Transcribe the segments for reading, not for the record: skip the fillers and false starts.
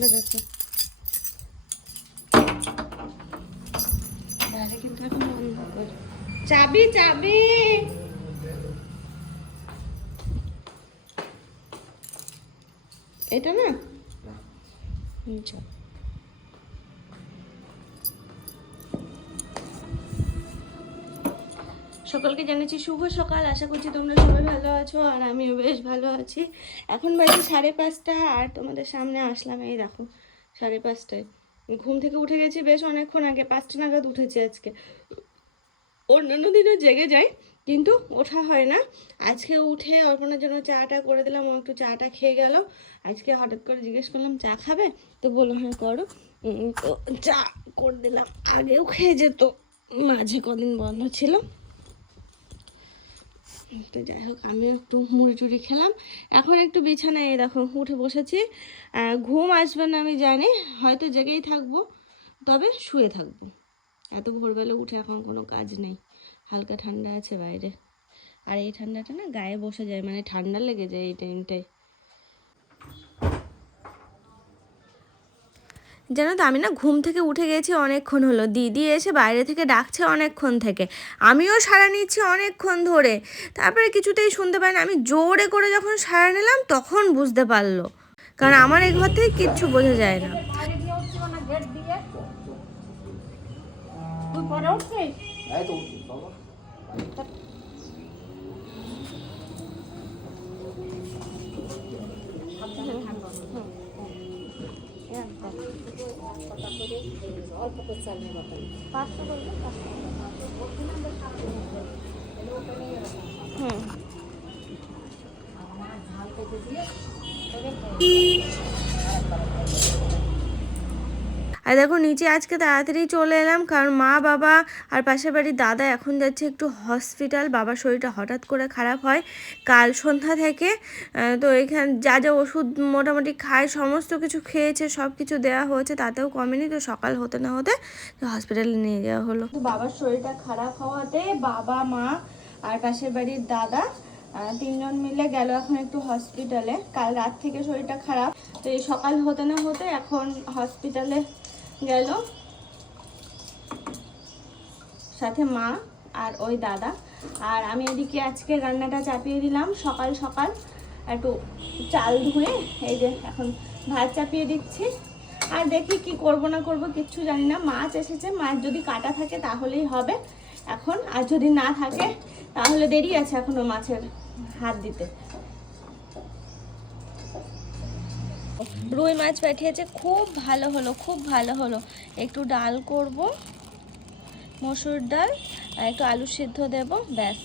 খুলে গেছে, কিন্তু এখন বন্ধ করে। চাবি চাবি এটা না, সকলকে জানাচ্ছি শুভ সকাল। আশা করছি তোমরা সবাই ভালো আছো, আর আমিও বেশ ভালো আছি। এখন বাজে 5:30, আর তোমাদের সামনে আসলাম। এই দেখো 5:30টায় ঘুম থেকে উঠে গেছি বেশ অনেকক্ষণ আগে, 5টা নাগাদ উঠেছি আজকে। অন্যান্য দিনও জেগে যাই কিন্তু ওঠা হয় না। আজকে উঠে অর্পণের জন্য চাটা করে দিলাম, ও একটু চাটা খেয়ে গেল। আজকে হঠাৎ করে জিজ্ঞেস করলাম চা খাবে, তো বললো হ্যাঁ করো, তো চা করে দিলাম। আগেও খেয়ে যেত, মাঝে কদিন বন্ধ ছিল। তো যাই হোক, আমিও একটু মুড়ি টুড়ি খেলাম। এখন একটু বিছানায় দেখো উঠে বসেছি। ঘুম আসবে না আমি জানি, হয়তো জেগেই থাকবো, তবে শুয়ে থাকবো। এত ভোরবেলা উঠে এখন কোনো কাজ নেই, হালকা ঠান্ডা আছে বাইরে, আর এই ঠান্ডাটা না গায়ে বসে যায়, মানে ঠান্ডা লেগে যায় এই টাইমটায়। জানো তো, আমি না ঘুম থেকে উঠে গেছি অনেকক্ষণ হলো, দিদি এসে বাইরে থেকে ডাকছে অনেকক্ষণ থেকে, আমিও সাড়া নিচ্ছি অনেকক্ষণ ধরে, তারপরে কিছুতেই শুনতে পাই না। আমি জোরে করে যখন সাড়া নিলাম তখন বুঝতে পারলো, কারণ আমার এই ঘর থেকে কিচ্ছু বোঝা যায় না। আর দেখো নিচে আজকে তাড়াতাড়ি চলে এলাম, কারণ মা বাবা আর পাশের বাড়ির দাদা এখন যাচ্ছে একটু হসপিটাল। বাবার শরীরটা হঠাৎ করে খারাপ হয় কাল সন্ধ্যা থেকে, তো এখানে যা যা ওষুধ মোটামুটি খায় সমস্ত কিছু খেয়েছে, সব কিছু দেওয়া হয়েছে, তাতেও কমেনি। তো সকাল হতে না হতে হসপিটালে নিয়ে যাওয়া হলো। বাবার শরীরটা খারাপ হওয়াতে বাবা মা আর পাশের বাড়ির দাদা 3জন মিলে গেল এখন একটু হসপিটালে। কাল রাত থেকে শরীরটা খারাপ, তো এই সকাল হতে না হতে এখন হসপিটালে গেল, সাথে মা আর ওই দাদা। আর আমি এদিকে আজকে রান্নাটা চাপিয়ে দিলাম সকাল সকাল, একটু চাল ধুয়ে এই যে এখন ভাত চাপিয়ে দিচ্ছি। আর দেখি কি করব না করব কিচ্ছু জানি না। মাছ এসেছে, মাছ যদি কাটা থাকে তাহলেই হবে এখন, আর যদি না থাকে তাহলে দেরি আছে এখনো মাছের হাত দিতে। রুই মাছ পাঠিয়েছে, খুব ভালো হলো, খুব ভালো হলো। একটু ডাল করব, মসুর ডাল, আর একটু আলু সিদ্ধ দেব, ব্যাস।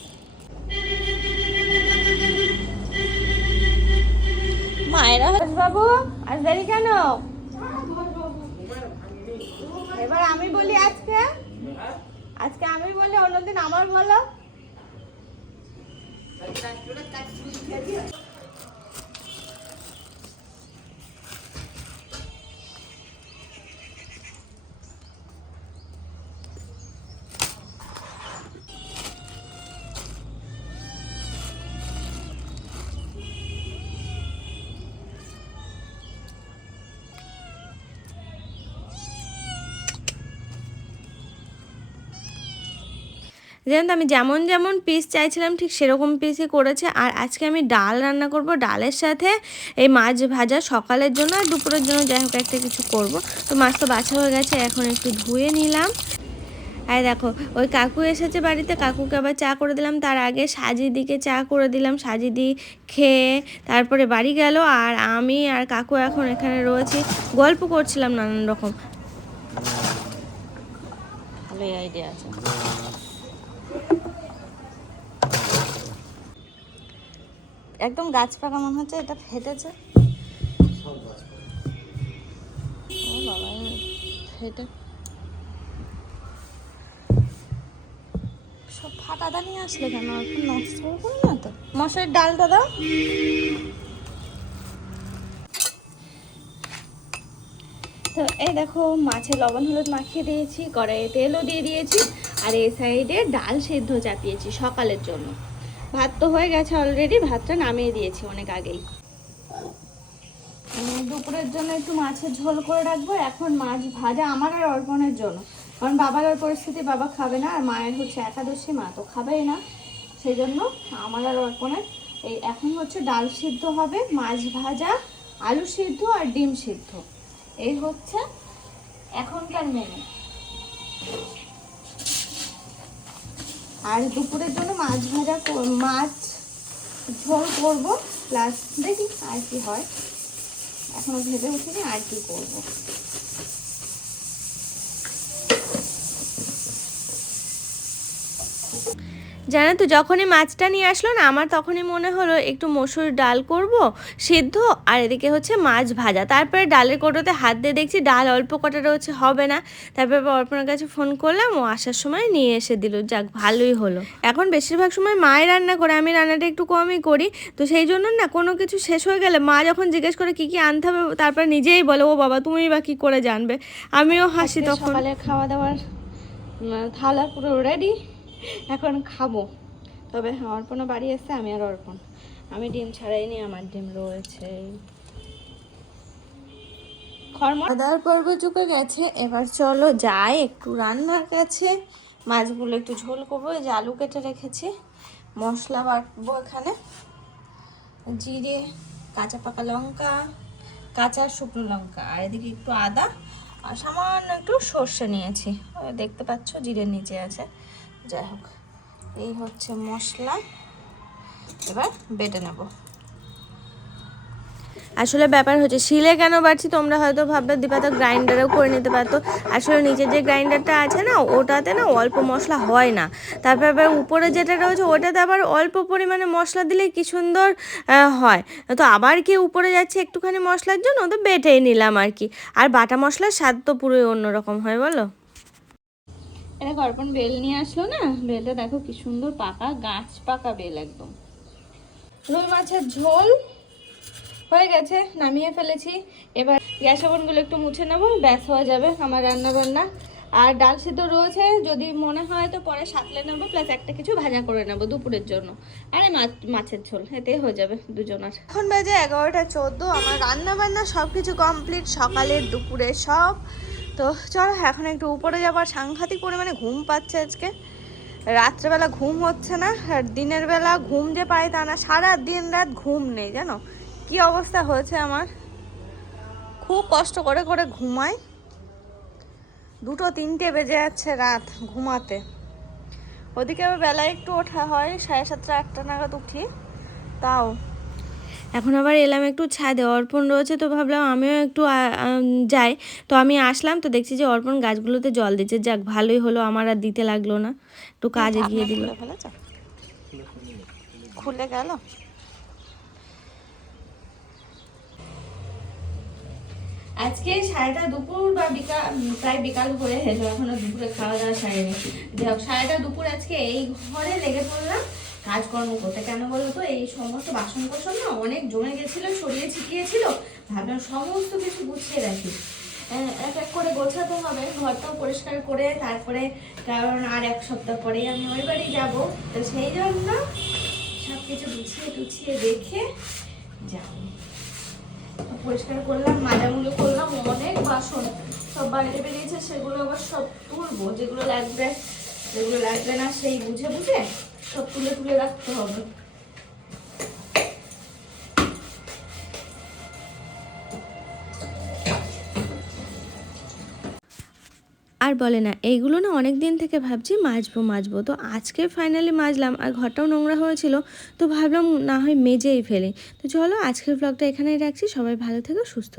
মায়েরা বাবু আজ দেরি কেন? এবার আমি বলি আজকে, আজকে আমি বলি, অন্যদিন আমার বলো। জানেন তো, আমি যেমন যেমন পিস চাইছিলাম ঠিক সেরকম পিসই করেছে। আর আজকে আমি ডাল রান্না করব, ডালের সাথে এই মাছ ভাজা সকালের জন্য আর দুপুরের জন্য যাই হোক একটা কিছু করব। তো মাছ তো বাছা হয়ে গেছে, এখন একটু ধুয়ে নিলাম। আর দেখো ওই কাকু এসেছে বাড়িতে, কাকুকে আবার চা করে দিলাম, তার আগে সাজিদিকে চা করে দিলাম। সাজিদি খেয়ে তারপরে বাড়ি গেল, আর আমি আর কাকু এখন এখানে রয়েছি, গল্প করছিলাম নানান রকম। ভালোই আইডিয়া আছে। একদম গাছ পাকা মনে হচ্ছে, এটা ফেটেছে। ও বাবা, ফেটে সব ফাটাদা নিয়ে আসলে কেন? এখন নষ্ট করবো না তো। মশারির ডালটা দাও। তো এই দেখো মাছে লবণ হলুদ মাখিয়ে দিয়েছি, কড়াইয়ে তেলও দিয়ে দিয়েছি, আর এই সাইডে ডাল সেদ্ধ চাপিয়েছি সকালের জন্য। ভাত তো হয়ে গেছে অলরেডি, ভাতটা নামিয়ে দিয়েছি অনেক আগেই। দুপুরের জন্য একটু মাছের ঝোল করে রাখবো। এখন মাছ ভাজা আমার আর অর্পণের জন্য, কারণ বাবার আর পরিস্থিতি, বাবা খাবে না, আর মায়ের হচ্ছে একাদশী, মা তো খাবেই না, সেই জন্য আমার আর অর্পণের এই এখন হচ্ছে ডাল সিদ্ধ হবে, মাছ ভাজা, আলু সিদ্ধ আর ডিম সিদ্ধ, এই হচ্ছে এখনকার মেনু। আর দুপুরের জন্য মাছ ভাজা, মাছ ঝোল করবো, প্লাস দেখি আর কি হয়, এখনো ভেবে উঠিনি আর কি করবো। জানো তো, যখনই মাছটা নিয়ে আসলো না, আমার তখনই মনে হলো একটু মসুর ডাল করব সিদ্ধ, আর এদিকে হচ্ছে মাছ ভাজা। তারপরে ডালের কোটোতে হাত দিয়ে দেখছি ডাল অল্প কটাটা হচ্ছে হবে না, তারপরে অর্পণের কাছে ফোন করলাম, ও আসার সময় নিয়ে এসে দিল, যাক ভালোই হলো। এখন বেশিরভাগ সময় মায়ের রান্না করে, আমি রান্নাটা একটু কমই করি, তো সেই জন্য না কোনো কিছু শেষ হয়ে গেলে মা যখন জিজ্ঞেস করে কী কী আনতে হবে, তারপরে নিজেই বলে, ও বাবা তুমি বা কী করে জানবে, আমিও হাসি তখন। সকালের খাওয়া দাওয়ার থালা পুরো রেডি, এখন খাবো। তবে অর্পণও বাড়ি এসছে, আমি আর অর্পণ, আমি ডিম ছাড়াইনি, আমার ডিম রয়েছে। খাওয়ার পর্ব চুকে গেছে, এবার চলো যাই একটু রান্নার কাছে, মাছগুলো একটু ঝোল করবো। এই যে আলু কেটে রেখেছি, মশলা বাটবো, এখানে জিরে, কাঁচা পাকা লঙ্কা, কাঁচা শুকনো লঙ্কা, আর এদিকে একটু আদা আর সামান্য একটু সর্ষে নিয়েছি, দেখতে পাচ্ছ জিরের নিচে আছে। যাই হোক, এই হচ্ছে মশলা, এবার বেটে নেব। আসলে ব্যাপার হচ্ছে শিলে কেন বাড়ছি, তোমরা হয়তো ভাববে দীপা তো গ্রাইন্ডারেও করে নিতে পারতো। আসলে নিচের যে গ্রাইন্ডারটা আছে না, ওটাতে না অল্প মশলা হয় না, তারপর আবার উপরে যেটা রয়েছে ওটাতে আবার অল্প পরিমাণে মশলা দিলে কি সুন্দর হয়। তো আবার কি উপরে যাচ্ছে একটুখানি মশলার জন্য, তো বেটেই নিলাম আর কি। আর বাটা মশলার স্বাদ তো পুরোই অন্যরকম হয়, বলো। এটা অর্পণ বেল নিয়ে আসলো না, বেলটা দেখো কি সুন্দর পাকা, গাছ পাকা বেল একদম। রুই মাছের ঝোল হয়ে গেছে, নামিয়ে ফেলেছি। এবার গ্যাস ওভেনগুলো একটু মুছে নেবো, ব্যাস হয়ে যাবে আমার রান্না বান্না। আর ডাল সিদ্ধ রয়েছে, যদি মনে হয় তো পরে সাতলে নেবো, প্লাস একটা কিছু ভাজা করে নেবো দুপুরের জন্য, আরে মাছের ঝোল, এতে হয়ে যাবে দুজনের। এখন বাজে 11:14, আমার রান্না বান্না সব কিছু কমপ্লিট, সকালের দুপুরের সব। তো চলো এখন একটু উপরে যাবার, সাংঘাতিক পরিমাণে ঘুম পাচ্ছে আজকে, রাত্রেবেলা ঘুম হচ্ছে না, আর দিনের বেলা ঘুম যে পাই তা না, সারা দিন রাত ঘুম নেই, জানো কি অবস্থা হয়েছে আমার। খুব কষ্ট করে করে ঘুমাই, 2-3টে বেজে যাচ্ছে রাত ঘুমাতে। ওদিকে আবার বেলায় একটু ওঠা হয়, 7:30-8টা নাগাদ উঠি, তাও। এখন আবার এলাম একটু ছাদে, অর্পণ রয়েছে, তো ভাবলাম আমিও একটু যাই। তো আমি আসলাম, তো দেখছি যে অর্পণ গাছগুলোতে জল দিচ্ছে, যাক ভালোই হলো, আমার আর দিতে লাগলো না, একটু কাজে গিয়ে দিল। খুলে গেল। আজকে সারাটা দুপুর বা বিকাল, প্রায় বিকাল হয়ে গেল, এখনো দুপুরে খাওয়া দাওয়া সারেনি। যাই হোক, সারাটা দুপুর আজকে এই ঘরে লেগে পড়লাম কাজকর্ম করতে। কেন বলো তো, এই সমস্ত বাসন কোসন না অনেক জমে গেছিলো, ছড়িয়ে ছিটিয়েছিল, ভাবলাম সমস্ত কিছু গুছিয়ে রাখি, এক এক করে গোছাতে হবে, ঘরটাও পরিষ্কার করে, তারপরে কারণ আর 1 সপ্তাহ পরেই আমি ওই বাড়ি যাবো, তো সেই জন্য সব কিছু গুছিয়ে টুছিয়ে রেখে যাবো। পরিষ্কার করলাম, মাজাগুলো করলাম, অনেক বাসন সব বাইরে বেরিয়েছে, সেগুলো আবার সব তুলবো, যেগুলো লাগবে যেগুলো লাগবে না সেই বুঝে বুঝে সব তুলে তুলে রাখতে হবে। আর বলে না, এইগুলো না অনেক দিন থেকে ভাবছি মাজবো, তো আজকে ফাইনালি মাজলাম, আর ঘরটাও নোংরা হয়েছিল, তো ভাবলাম না হয় মেজেই ফেলি। তো চলো আজকের ব্লগটা এখানেই রাখছি, সবাই ভালো থেকো, সুস্থ।